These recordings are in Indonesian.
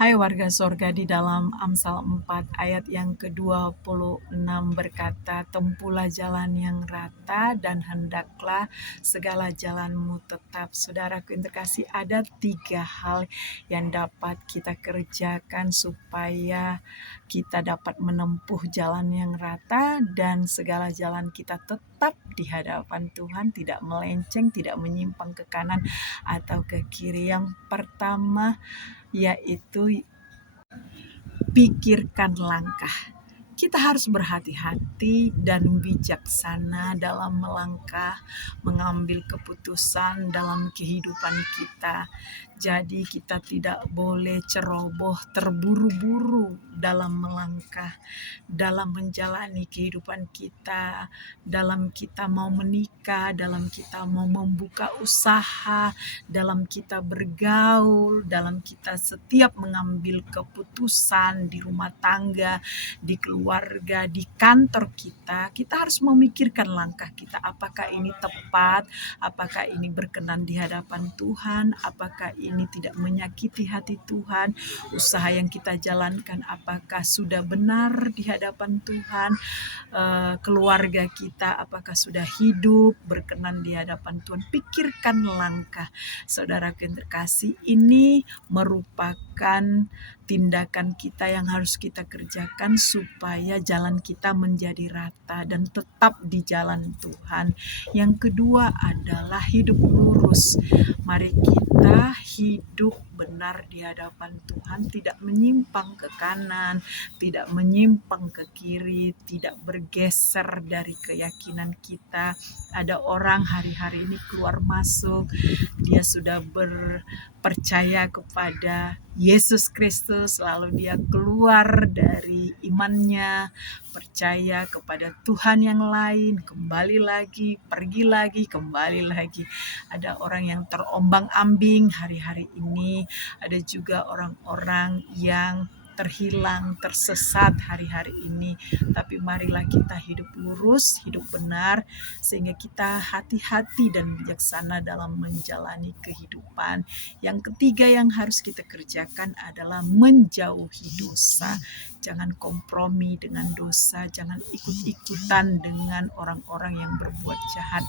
Hai warga sorga, di dalam Amsal 4 ayat yang ke-26 berkata, tempuhlah jalan yang rata dan hendaklah segala jalanmu tetap. Saudaraku yang terkasih, ada 3 hal yang dapat kita kerjakan supaya kita dapat menempuh jalan yang rata dan segala jalan kita tetap di hadapan Tuhan, tidak melenceng, tidak menyimpang ke kanan atau ke kiri. Yang pertama yaitu pikirkan langkah. Kita harus berhati-hati dan bijaksana dalam melangkah, mengambil keputusan dalam kehidupan kita. Jadi kita tidak boleh ceroboh, terburu-buru dalam melangkah, dalam menjalani kehidupan kita, dalam kita mau menikah, dalam kita mau membuka usaha, dalam kita bergaul, dalam kita setiap mengambil keputusan di rumah tangga, di keluarga, di kantor kita harus memikirkan langkah kita. Apakah ini tepat? Apakah ini berkenan di hadapan Tuhan? Apakah ini tidak menyakiti hati Tuhan? Usaha yang kita jalankan apakah sudah benar di hadapan Tuhan? Keluarga kita apakah sudah hidup berkenan di hadapan Tuhan? Pikirkan langkah. Saudara yang terkasih, ini merupakan tindakan kita yang harus kita kerjakan supaya jalan kita menjadi rata dan tetap di jalan Tuhan. Yang kedua adalah hidup lurus. Mari kita hidup benar di hadapan Tuhan, tidak menyimpang ke kanan, tidak menyimpang ke kiri, tidak bergeser dari keyakinan kita. Ada orang hari-hari ini keluar masuk, dia sudah percaya kepada Yesus Kristus, lalu dia keluar dari imannya, percaya kepada Tuhan yang lain, kembali lagi, pergi lagi, kembali lagi. Ada orang yang terombang-ambing hari-hari ini, ada juga orang-orang yang terhilang, tersesat hari-hari ini. Tapi marilah kita hidup lurus, hidup benar, sehingga kita hati-hati dan bijaksana dalam menjalani kehidupan. Yang ketiga yang harus kita kerjakan adalah menjauhi dosa. Jangan kompromi dengan dosa, jangan ikut-ikutan dengan orang-orang yang berbuat jahat.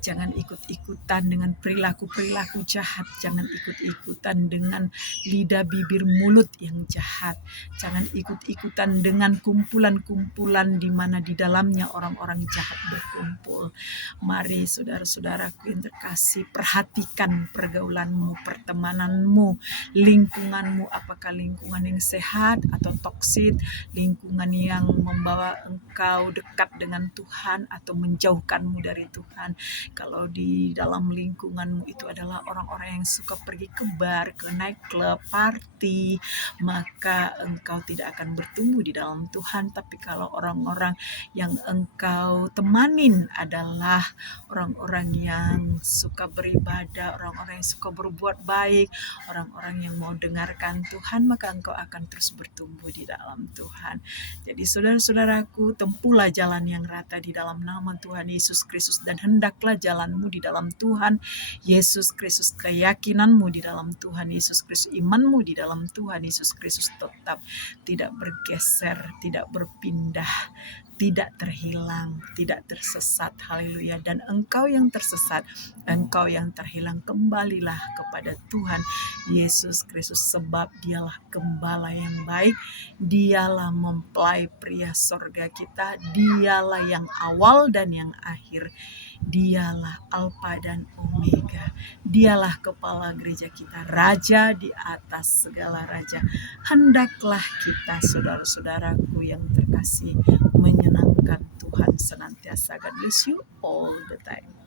Jangan ikut-ikutan dengan perilaku-perilaku jahat. Jangan ikut-ikutan dengan lidah bibir mulut yang jahat. Jangan ikut-ikutan dengan kumpulan-kumpulan di mana di dalamnya orang-orang jahat berkumpul. Mari saudara-saudaraku yang terkasih, perhatikan pergaulanmu, pertemananmu, lingkunganmu. Apakah lingkungan yang sehat atau toksik, lingkungan yang membawa engkau dekat dengan Tuhan atau menjauhkanmu dari Tuhan. Kalau di dalam lingkunganmu itu adalah orang-orang yang suka pergi ke bar, ke nightclub, party, maka engkau tidak akan bertumbuh di dalam Tuhan. Tapi kalau orang-orang yang engkau temanin adalah orang-orang yang suka beribadah, orang-orang yang suka berbuat baik, orang-orang yang mau dengarkan Tuhan, maka engkau akan terus bertumbuh di dalam Tuhan. Jadi saudara-saudaraku, tempuhlah jalan yang rata di dalam nama Tuhan Yesus Kristus, dan hendaklah jalanmu di dalam Tuhan Yesus Kristus, keyakinanmu di dalam Tuhan Yesus Kristus, imanmu di dalam Tuhan Yesus Kristus tetap tidak bergeser, tidak berpindah, tidak terhilang, tidak tersesat. Haleluya. Dan engkau yang tersesat, engkau yang terhilang, kembalilah kepada Tuhan Yesus Kristus, sebab dialah gembala yang baik, dialah mempelai pria sorga kita, dialah yang awal dan yang akhir, dialah Alfa dan Omega, dialah kepala gereja kita, raja di atas segala raja. Hendaklah kita, saudara-saudaraku yang terkasih, menyenangkan Tuhan senantiasa. God bless you all the time.